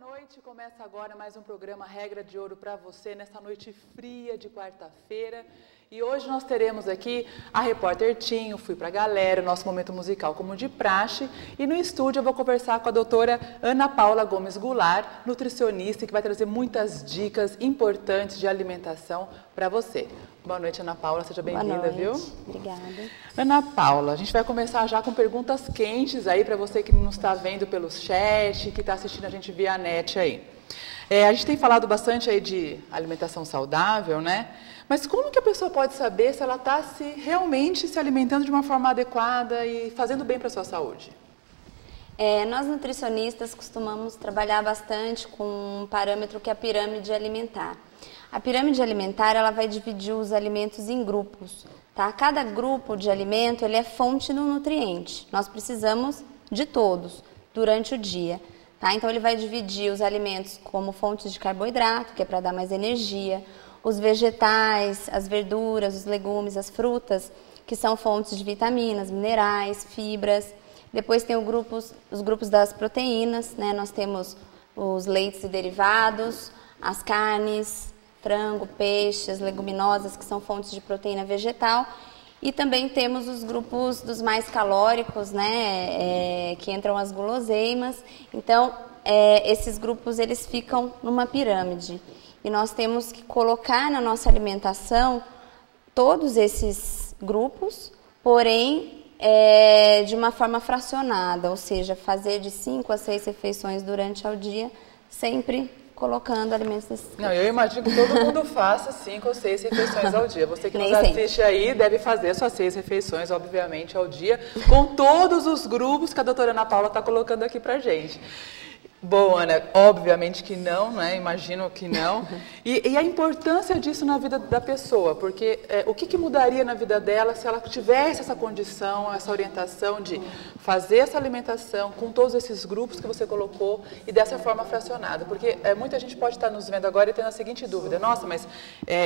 noite, começa agora mais um programa Regra de Ouro para você, nessa noite fria de quarta-feira. E hoje nós teremos aqui a repórter Tinho, Fui Pra Galera, o nosso momento musical como de praxe. E no estúdio eu vou conversar com a doutora Ana Paula Gomes Goulart, nutricionista, que vai trazer muitas dicas importantes de alimentação para você. Boa noite, Ana Paula, seja bem-vinda, viu? Obrigada. Ana Paula, a gente vai começar já com perguntas quentes aí para você que não está vendo pelo chat, que está assistindo a gente via net aí. A gente tem falado bastante aí de alimentação saudável, né? Mas como que a pessoa pode saber se ela está realmente se alimentando de uma forma adequada e fazendo bem para a sua saúde? Nós nutricionistas costumamos trabalhar bastante com um parâmetro que é a pirâmide alimentar. A pirâmide alimentar, ela vai dividir os alimentos em grupos, tá? Cada grupo de alimento, ele é fonte do nutriente. Nós precisamos de todos durante o dia, tá? Então, ele vai dividir os alimentos como fontes de carboidrato, que é para dar mais energia, os vegetais, as verduras, os legumes, as frutas, que são fontes de vitaminas, minerais, fibras. Depois tem os grupos das proteínas, né? Nós temos os leites e derivados, as carnes, frango, peixe, as leguminosas, que são fontes de proteína vegetal. E também temos os grupos dos mais calóricos, né? Que entram as guloseimas. Então, esses grupos, eles ficam numa pirâmide. E nós temos que colocar na nossa alimentação todos esses grupos, porém, de uma forma fracionada, ou seja, fazer de 5 a 6 refeições durante o dia, sempre colocando alimentos desses grupos. Não, eu imagino que todo mundo faça 5 ou 6 refeições ao dia. Você que nos assiste aí deve fazer suas 6 refeições, obviamente, ao dia, com todos os grupos que a doutora Ana Paula está colocando aqui pra gente. Bom, Ana, obviamente que não, né? Imagino que não. E a importância disso na vida da pessoa, porque o que mudaria na vida dela se ela tivesse essa condição, essa orientação de fazer essa alimentação com todos esses grupos que você colocou e dessa forma fracionada? Porque muita gente pode estar nos vendo agora e tendo a seguinte dúvida: nossa, mas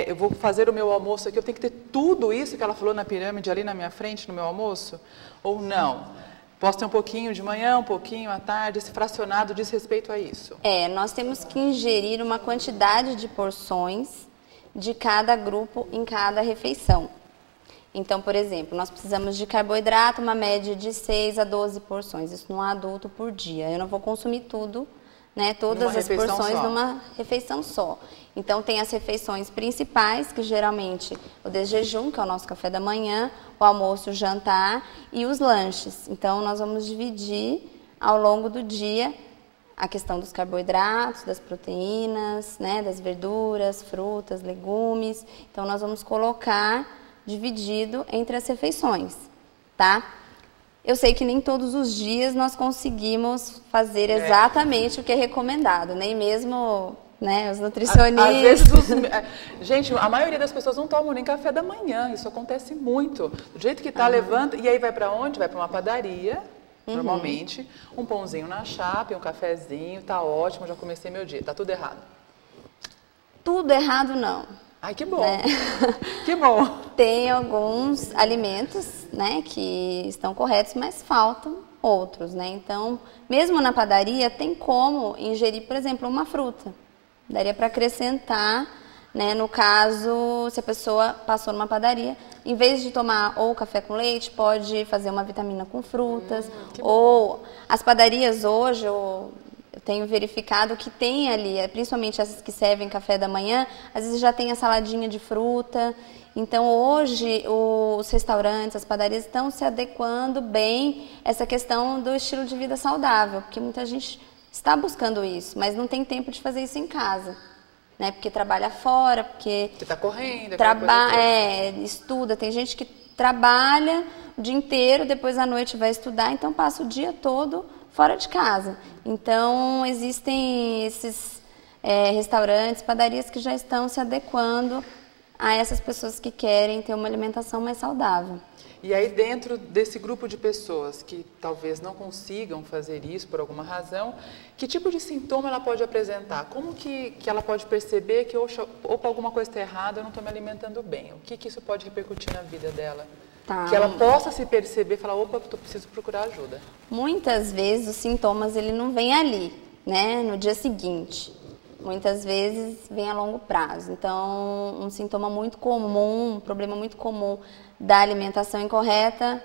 eu vou fazer o meu almoço aqui, eu tenho que ter tudo isso que ela falou na pirâmide ali na minha frente, no meu almoço? Ou não? Posso ter um pouquinho de manhã, um pouquinho à tarde, esse fracionado diz respeito a isso? Nós temos que ingerir uma quantidade de porções de cada grupo em cada refeição. Então, por exemplo, nós precisamos de carboidrato, uma média de 6 a 12 porções, isso num adulto por dia. Eu não vou consumir tudo, né, todas as porções numa refeição só. Então, tem as refeições principais, que geralmente o de jejum, que é o nosso café da manhã, o almoço, o jantar e os lanches. Então, nós vamos dividir ao longo do dia a questão dos carboidratos, das proteínas, né, das verduras, frutas, legumes. Então, nós vamos colocar dividido entre as refeições, tá? Eu sei que nem todos os dias nós conseguimos fazer exatamente o que é recomendado, nem mesmo, né, os nutricionistas. Às vezes, gente, a maioria das pessoas não tomam nem café da manhã, isso acontece muito. Do jeito que tá, levanta, e aí vai para onde? Vai para uma padaria, normalmente, um pãozinho na chapa, um cafezinho, tá ótimo, já comecei meu dia, tá tudo errado. Tudo errado não. Ai, que bom, né? Que bom. Tem alguns alimentos, né, que estão corretos, mas faltam outros, né? Então, mesmo na padaria, tem como ingerir, por exemplo, uma fruta. Daria para acrescentar, né, no caso, se a pessoa passou numa padaria, em vez de tomar ou café com leite, pode fazer uma vitamina com frutas, ou as padarias hoje, eu tenho verificado que tem ali, principalmente essas que servem café da manhã, às vezes já tem a saladinha de fruta. Então, hoje, os restaurantes, as padarias estão se adequando bem a essa questão do estilo de vida saudável, porque muita gente está buscando isso, mas não tem tempo de fazer isso em casa, né? Porque trabalha fora, porque está correndo, estuda. Tem gente que trabalha o dia inteiro, depois à noite vai estudar, então passa o dia todo fora de casa. Então, existem esses restaurantes, padarias que já estão se adequando a essas pessoas que querem ter uma alimentação mais saudável. E aí, dentro desse grupo de pessoas que talvez não consigam fazer isso por alguma razão, que tipo de sintoma ela pode apresentar? Como que ela pode perceber que opa, alguma coisa está errada, eu não estou me alimentando bem? O que isso pode repercutir na vida dela? Tá. Que ela possa se perceber e falar, opa, eu preciso procurar ajuda. Muitas vezes os sintomas ele não vem ali, né, no dia seguinte. Muitas vezes vem a longo prazo. Então, um sintoma muito comum, um problema muito comum da alimentação incorreta,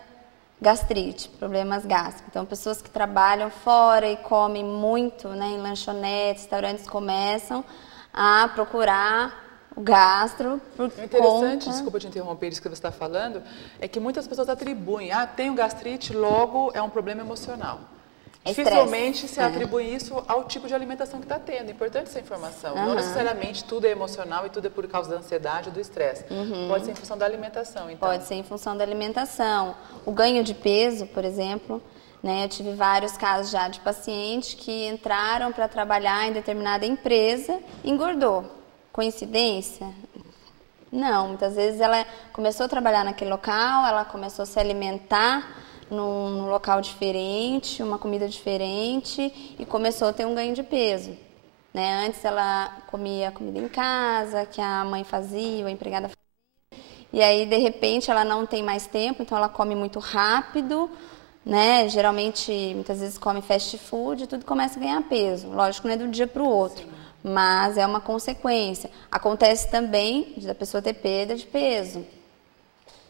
gastrite, problemas gástricos. Então, pessoas que trabalham fora e comem muito, né, em lanchonetes, restaurantes, começam a procurar o gastro por conta... O interessante, desculpa te interromper, isso que você está falando, é que muitas pessoas atribuem, tenho gastrite, logo é um problema emocional. Dificilmente se atribui isso ao tipo de alimentação que está tendo. É importante essa informação. Não necessariamente tudo é emocional e tudo é por causa da ansiedade ou do estresse. Pode ser em função da alimentação, então. Pode ser em função da alimentação. O ganho de peso, por exemplo, né? Eu tive vários casos já de pacientes que entraram para trabalhar em determinada empresa e engordou. Coincidência? Não. Muitas vezes ela começou a trabalhar naquele local, ela começou a se alimentar num local diferente, uma comida diferente e começou a ter um ganho de peso, né? Antes ela comia comida em casa, que a mãe fazia, ou a empregada fazia, e aí de repente ela não tem mais tempo, então ela come muito rápido, né? Geralmente, muitas vezes come fast food e tudo começa a ganhar peso. Lógico, não é do dia para o outro, mas é uma consequência. Acontece também da pessoa ter perda de peso.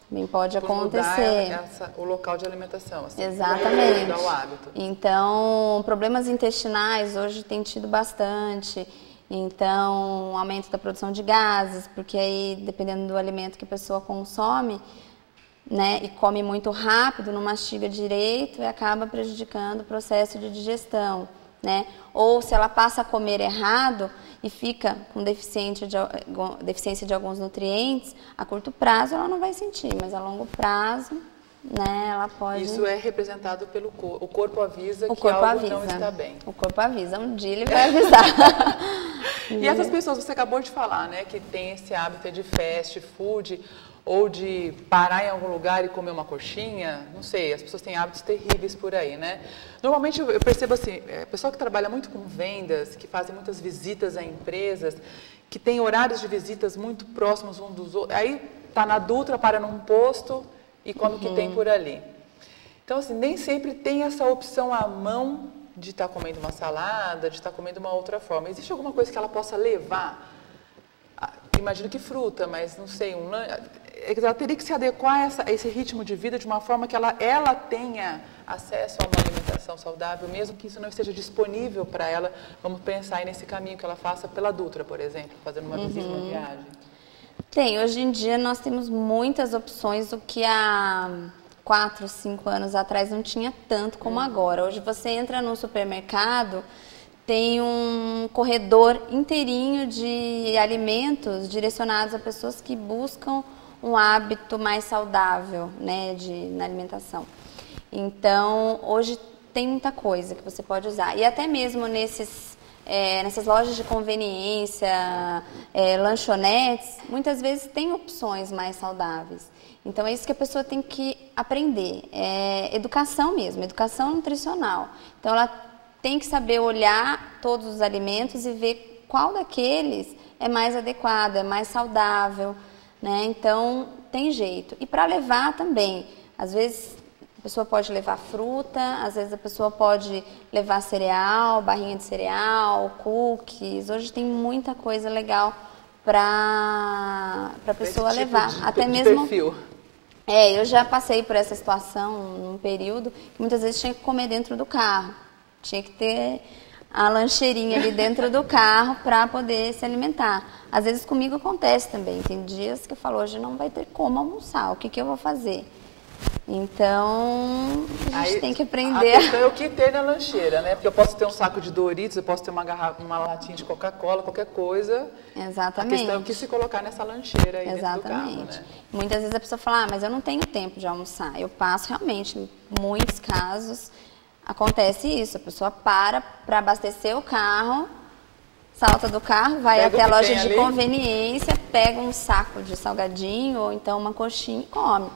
Também pode acontecer. O local de alimentação, assim. Exatamente. Mudar o hábito. Então, problemas intestinais hoje tem tido bastante. Então, aumento da produção de gases, porque aí, dependendo do alimento que a pessoa consome, né, e come muito rápido, não mastiga direito e acaba prejudicando o processo de digestão, né? Ou se ela passa a comer errado e fica com deficiência de alguns nutrientes, a curto prazo ela não vai sentir, mas a longo prazo, né, ela pode... Isso é representado pelo corpo. O corpo avisa que algo não está bem. O corpo avisa, um dia ele vai avisar. E essas pessoas, você acabou de falar, né, que tem esse hábito de fast food ou de parar em algum lugar e comer uma coxinha, não sei, as pessoas têm hábitos terríveis por aí, né? Normalmente eu percebo assim, pessoal que trabalha muito com vendas, que fazem muitas visitas a empresas, que tem horários de visitas muito próximos um dos outros, aí tá na Dutra, para num posto e come o que tem por ali. Então, assim, nem sempre tem essa opção à mão de estar comendo uma salada, de estar comendo uma outra forma. Existe alguma coisa que ela possa levar? Imagino que fruta, mas não sei, ela teria que se adequar a esse ritmo de vida de uma forma que ela tenha acesso a uma alimentação saudável, mesmo que isso não esteja disponível para ela. Vamos pensar aí nesse caminho que ela faça pela Dutra, por exemplo, fazendo uma visita, uma viagem. Tem, hoje em dia nós temos muitas opções, o que há 4, 5 anos atrás não tinha tanto como agora. Hoje você entra num supermercado, tem um corredor inteirinho de alimentos direcionados a pessoas que buscam um hábito mais saudável, né, na alimentação. Então, hoje tem muita coisa que você pode usar. E até mesmo nessas lojas de conveniência, lanchonetes, muitas vezes tem opções mais saudáveis. Então, é isso que a pessoa tem que aprender. É educação mesmo, educação nutricional. Então, ela tem que saber olhar todos os alimentos e ver qual daqueles é mais adequado, é mais saudável, né? Então, tem jeito. E para levar também, às vezes a pessoa pode levar fruta, às vezes a pessoa pode levar cereal, barrinha de cereal, cookies. Hoje tem muita coisa legal para a pessoa levar. Até mesmo perfil. Eu já passei por essa situação num período que muitas vezes tinha que comer dentro do carro. Tinha que ter a lancheirinha ali dentro do carro para poder se alimentar. Às vezes comigo acontece também. Tem dias que eu falo, hoje não vai ter como almoçar, o que eu vou fazer? Então, a gente tem que aprender. A questão é o que ter na lancheira, né? Porque eu posso ter um saco de Doritos, eu posso ter uma latinha de Coca-Cola, qualquer coisa. Exatamente. A questão é o que se colocar nessa lancheira aí dentro do carro, né? Muitas vezes a pessoa fala, mas eu não tenho tempo de almoçar. Eu passo realmente, em muitos casos, acontece isso. A pessoa para abastecer o carro, salta do carro, vai até a loja de conveniência, pega um saco de salgadinho ou então uma coxinha e come.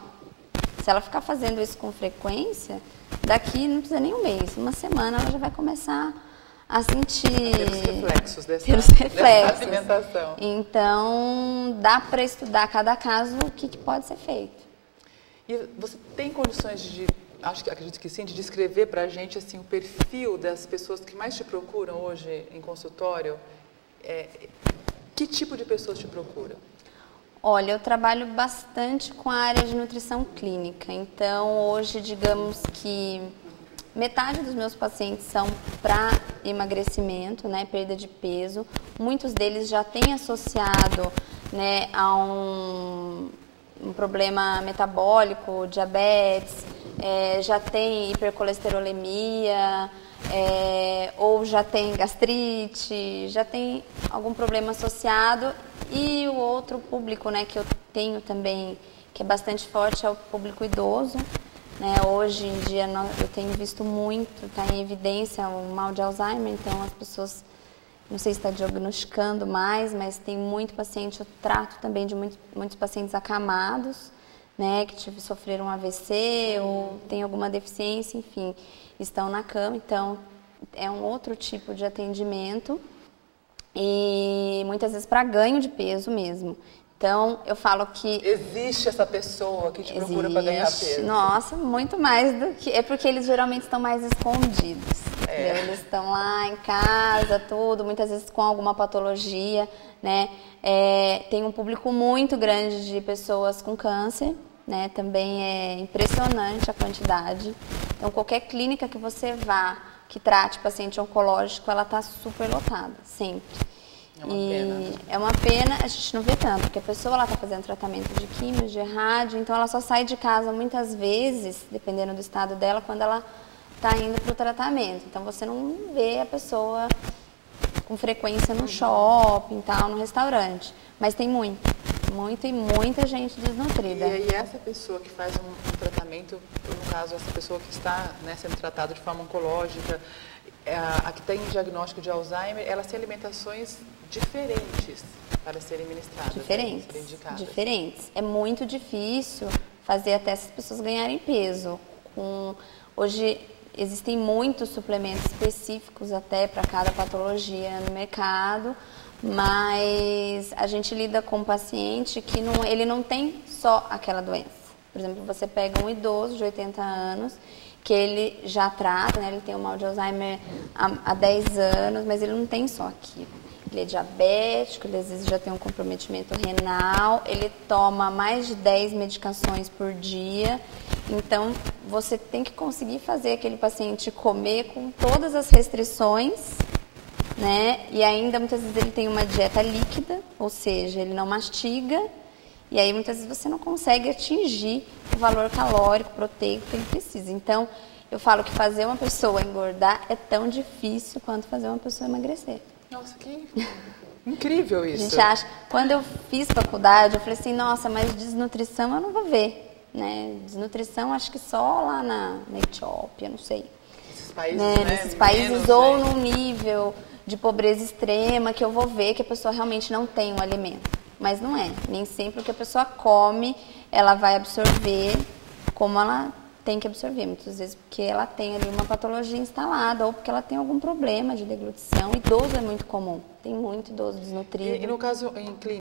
Se ela ficar fazendo isso com frequência, daqui não precisa nem um mês, uma semana ela já vai começar a sentir... Ter os reflexos dessa alimentação. Então, dá para estudar cada caso o que pode ser feito. E você tem condições de acredito que sim, de descrever para a gente assim, o perfil das pessoas que mais te procuram hoje em consultório. Que tipo de pessoas te procuram? Olha, eu trabalho bastante com a área de nutrição clínica, então hoje, digamos que metade dos meus pacientes são para emagrecimento, né, perda de peso. Muitos deles já têm associado, né, a um problema metabólico, diabetes, já tem hipercolesterolemia, ou já tem gastrite, já tem algum problema associado. E o outro público, né, que eu tenho também, que é bastante forte, é o público idoso. Né? Hoje em dia eu tenho visto muito, está em evidência o mal de Alzheimer, então as pessoas, não sei se está diagnosticando mais, mas tem muito paciente, eu trato também de muitos pacientes acamados, né, que sofreram um AVC ou tem alguma deficiência, enfim, estão na cama, então é um outro tipo de atendimento. E muitas vezes para ganho de peso mesmo. Então, eu falo que... Existe essa pessoa que te procura para ganhar peso? Nossa, muito mais do que... É porque eles geralmente estão mais escondidos. Eles estão lá em casa, tudo, muitas vezes com alguma patologia, né? Tem um público muito grande de pessoas com câncer, né? Também é impressionante a quantidade. Então, qualquer clínica que você vá, que trate paciente oncológico, ela está super lotada, sempre. É uma pena. É uma pena, a gente não vê tanto, porque a pessoa está fazendo tratamento de químio, de rádio, então ela só sai de casa muitas vezes, dependendo do estado dela, quando ela está indo para o tratamento. Então você não vê a pessoa com frequência no shopping, tal, no restaurante. Mas tem muita gente desnutrida. E aí essa pessoa que faz um tratamento, no caso essa pessoa que está, né, sendo tratada de forma oncológica, a que tem diagnóstico de Alzheimer, elas têm alimentações diferentes para serem ministradas. Diferentes. É muito difícil fazer até essas pessoas ganharem peso. Hoje existem muitos suplementos específicos até para cada patologia no mercado, mas a gente lida com um paciente que ele não tem só aquela doença. Por exemplo, você pega um idoso de 80 anos, que ele já trata, né? Ele tem o mal de Alzheimer há 10 anos, mas ele não tem só aquilo. Ele é diabético, ele às vezes já tem um comprometimento renal, ele toma mais de 10 medicações por dia. Então, você tem que conseguir fazer aquele paciente comer com todas as restrições, né? E ainda, muitas vezes, ele tem uma dieta líquida, ou seja, ele não mastiga. E aí, muitas vezes, você não consegue atingir o valor calórico, proteico que ele precisa. Então, eu falo que fazer uma pessoa engordar é tão difícil quanto fazer uma pessoa emagrecer. Nossa, que incrível isso. A gente acha... Quando eu fiz faculdade, eu falei assim, nossa, mas desnutrição eu não vou ver, né? Desnutrição, acho que só lá na Etiópia, não sei. Esses países, né? Nesses países, menos, ou num nível de pobreza extrema, que eu vou ver que a pessoa realmente não tem um alimento. Mas não é. Nem sempre o que a pessoa come, ela vai absorver como ela tem que absorver. Muitas vezes porque ela tem ali uma patologia instalada ou porque ela tem algum problema de deglutição. Idoso é muito comum. Tem muito idoso desnutrido. E no caso, em clínica,